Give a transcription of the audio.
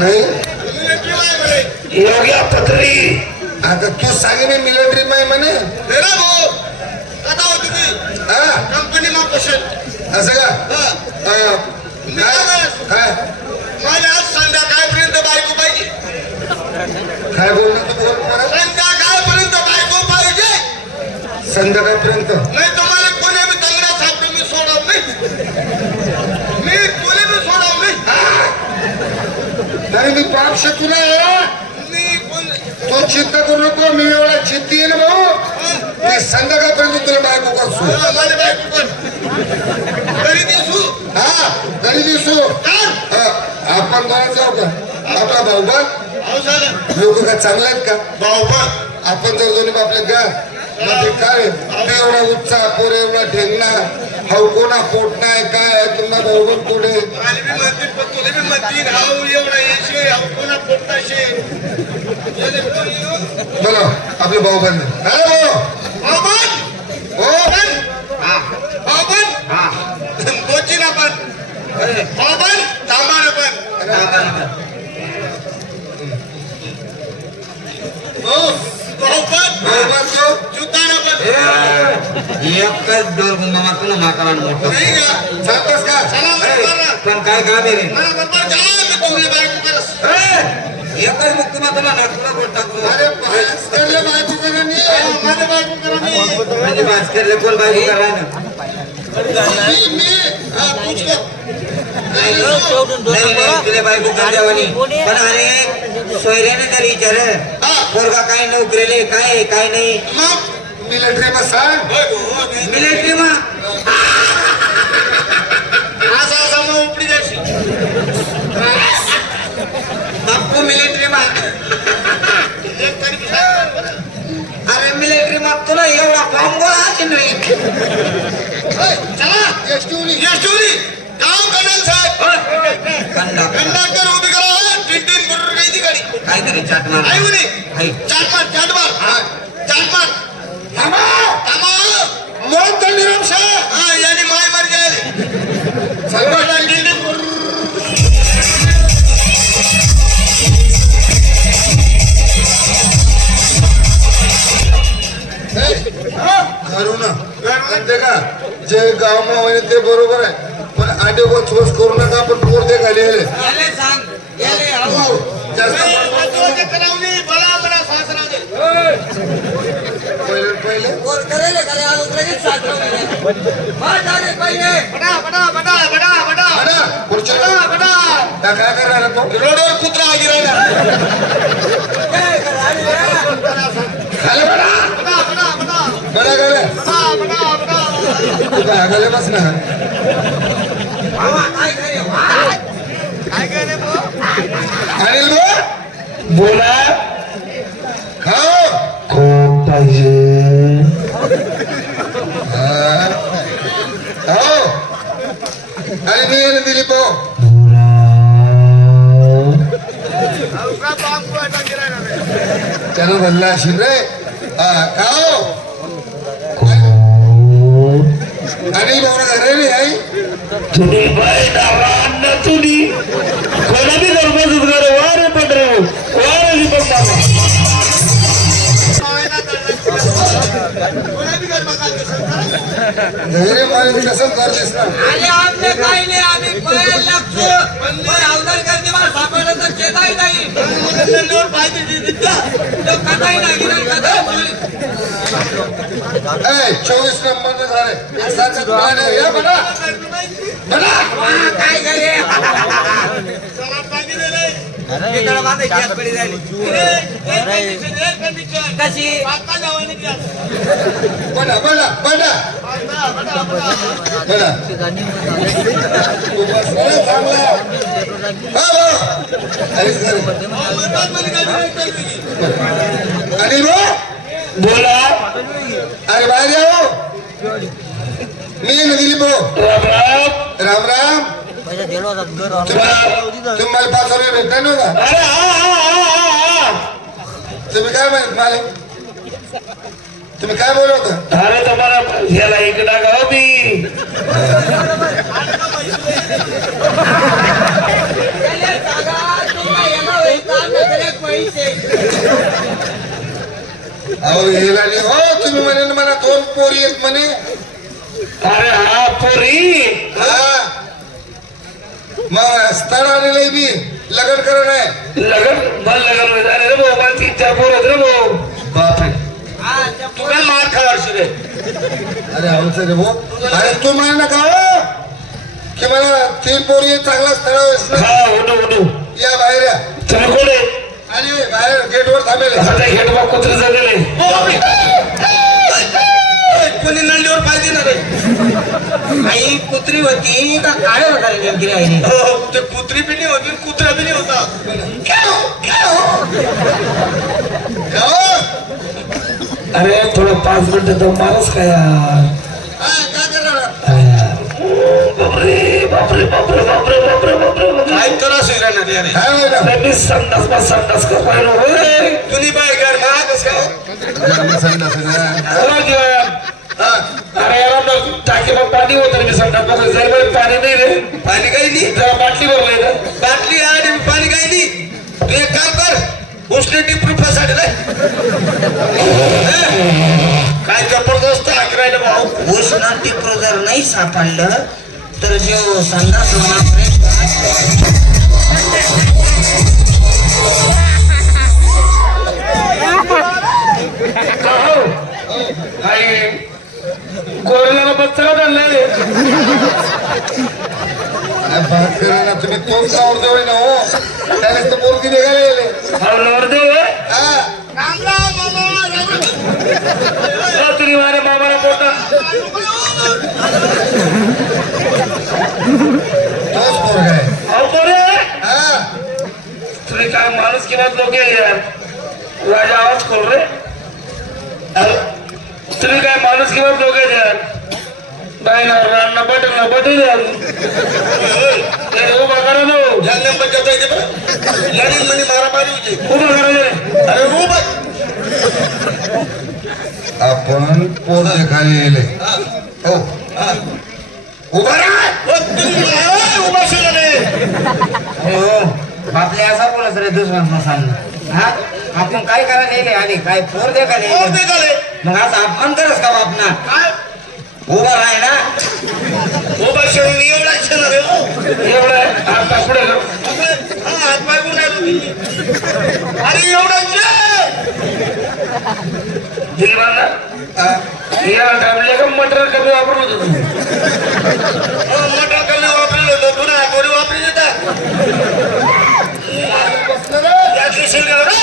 नाही. योग्य पत्री आता तू सांगे मी मिलिटरी माय म्हणे. हा कंपनी मा असं का. काय माझ्या आज संध्याकाळपर्यंत बायको पाहिजे. काय बोलणं तू? बोल मला संध्याकाळपर्यंत बायको पाहिजे. संध्याकाळपर्यंत? मी कोण तू चिंता करू नको मी एवढा चित्ती आहे ना भाऊ. मी संध्याकाळपर्यंत तुला बायको करतो. हा, घरी दिसू? हा घरी दिसू. चाल हा, आपण कोणाच जाऊ का? आपला भाऊ बा पावसाला लोक का चांगले आहेत का? भाऊ पण आपण जर दोन्ही बापले का ते काय? ते एवढा उत्साह पोर एवढा ठेंगणा हाऊ कोणा पोट नाही काय तुम्हाला कोणा पोटाशे बोला आपले भाऊ बंद. हॅलो! भाऊ बाबन हो बाबन बोची ना पण बाबन तांबान पण हो बाबन भाऊ बंद तो जुताना पण एकच दोर गुंबा तुला माकाला मोठं नाही का सांगतोस का चला बरं बरं पण काय काम आहे रे मला बरोबर चला मी तुम्ही बायको करस एकच मुक्त तुला नाटकुला बोलतात अरे पायच करले बायको करानी माझ्या बायको करा मी म्हणजे भास्करले कोण बायको कराय ना मी मी हा पूछ कर नाही नाही तुला बायको करावणी पण अरे सोयऱ्याने तरी विचार पोरगा काय नोकरीले काय काय नाही मग मिलिटरी सांग हो मा? उपडी मिलिटरी सांग. अरे मिलिटरी मा एवढा नाही. चला. गाव कनाल साहेब. कंडा कंडक्टर. उभी करा. टिंटिन बरोबर काही ती गाडी. काहीतरी चाट मार आई. म्हणे आई. चाट थांबा थांबा. निरम शाह. हा याने माय मार गेले. सर्वांना टिंटिन बरोबर करू ना म्हणते का? जे गाव मावळे ते बरोबर आहे. पण आटे कोण सोच करू नका पण पोर ते खाली आले. याले सांग याले हो, जास्त पहिले पहिले वर करेले करे आज उतरायची साथ मार डाले पहिले बडा बडा बडा बडा बडा बडा खुर्ची बडा बडा त्या काय करणार तो? रोडवर कुत्रा गिरायला खाली बडा बडा बडा बडा बडा गेले बडा बडा बडा तू काय आगाले बस ना काय करे काय अनिल भाऊ? बोला. खाओ कोण पाहिजे हा. हो आणि मी येणं दिली भाऊ बोला का बांबू आता गिरायला रे त्यानं म्हणलं असेल रे हा खाओ कोण अनिल भाऊ घरे नाही धैर्य माणूस कसं करतेस ना आले आमने काही नाही आम्ही पळायला लागतो पण करते मला चेताही नाही तो कथाही नाही कथा चोवीस नंबर झाले? काय करे इकडं बांधायची हात पडी झाली कशी? बडा बडा बडा. बडा. तू बस रे चांगला. हा भाऊ अरेच घरी अनिल भाऊ बोला. अरे बाहेर यावं मी येणं दिली भाऊ. राम राम राम राम. तुम्हाला पाच नव्हता अरे हा हा हा हा हा. तुम्ही काय माहीत मला? तुम्ही काय बोलवता अरे तुम्हाला याला इकडा गाव मी. अहो हे लागले हो तुम्ही म्हणे ना मला दोन पोरी आहेत म्हणे. अरे हा पोरी? हा मग स्थळ आलेलं आहे मी लग्न करण आहे. लगन? मला लगन. अरे रे भाऊ मला तीन चार पोर रे भाऊ. बापरे. तू काय मार खाणार रे? अरे अहो सर भाऊ. अरे तू म्हणे ना का हो? की मला तीन पोरी चांगला स्थळ. हा या बाहेर या. तुम्ही कोण आहे? आणि बाहेर गेटवर थांबेल. बा कुत्रे जगले कोणी नंदीवर पाहिजे ना रे आई कुत्री होती का काय होता रे नेमकी आईने? हो, ते कुत्री बी नाही होती कुत्रा बी नाही होता अरे थोडं पाच मिनिटं तर मारच काय बापरे बापरे बापरे बापरे बापरे बापरे. काय अरे मी संडास बा संडास का पाहिलं होय. तुम्ही बाय घर महागच का संडास. अरे आपलं टाकीला पाणी होतं मी बघा जर मला पाणी नाही रे. पाणी काही नाही. जरा बाटली भरलंय ना. बाटली आणि पाणी काही नाही. तू एक काम कर उष्णटी प्रूफासाठी काय जबरदस्त आकरायला भाऊ. उष्ण टिप्रो जर नाही सापडलं तर जो संडास होणार तुम्ही कोणता अर्ज होय ना हो त्याने तर पोरगी निघायला गेले नवरदेव तुम्ही माझ्या मामाला पोटा तोच पोरगा आहे अहो पोरे तुम्ही काय माणूस किंवा लोक यार माझा आवाज खोल रे. तुम्ही काय माणूस किंवा लोक आहे यार बटन उभा करा ना हो. बरं. म्हणे मारामारी होती उभा करा रे. अरे हो बाय आपण पोर देखायला गेले हो. उभा राहा. हो, उभा रे. हो बापले असा बोलत रे दुश्मन मसाला हा? आपण काय करायला येले आणि काय पोर दे का हो, नाही ते झाले मग असं अपमान करस का बापना? काय? उभा राह ना. उभा शिरून एवढा शिरा रे हो एवढं. आता पुढे हा, हात पाय. अरे एवढा दिलवान ना हा. याला टाकले का मटर कमी वापरत होतो तू. मोटर कल्ले वापरले होतो. पुन्हा गोडी वापरी देतात याची रे